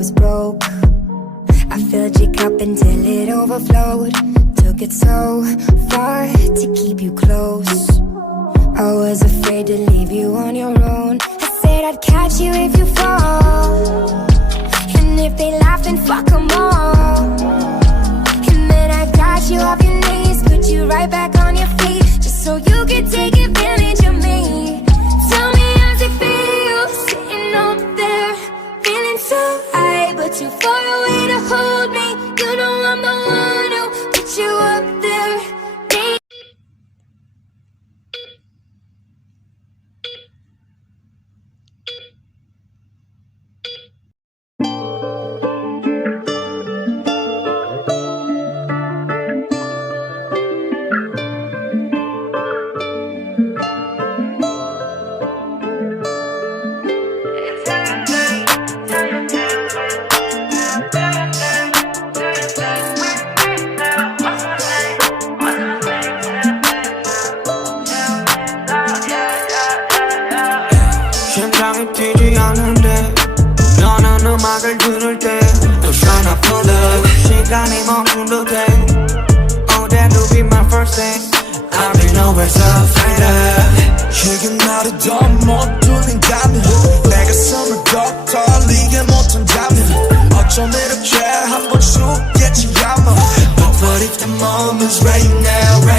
was broke. I filled your cup until it overflowed. Took it so far to keep you close. I was afraid to leave you on your own. I said I'd catch you if you fall, and if they laugh then fuck them all. And then I got you off your knees, put you right back on your feet, just so you could take advantage of me. Tell me how's it feel, sitting up there, feeling so high, but too far away to hold me. You know I'm the one who put you up there. 심장이 뛰지 않는데 너는 음악을 들을 때 Shine up for love 시간이 멈춘 듯해 Oh that will be my first thing I've been always afraid of 이게 나를 더 못 뚫린다면 내 가슴을 더 떨리게 못한다면 어쩜 이렇게 한 번 죽겠지 아마 But what if the moment's right now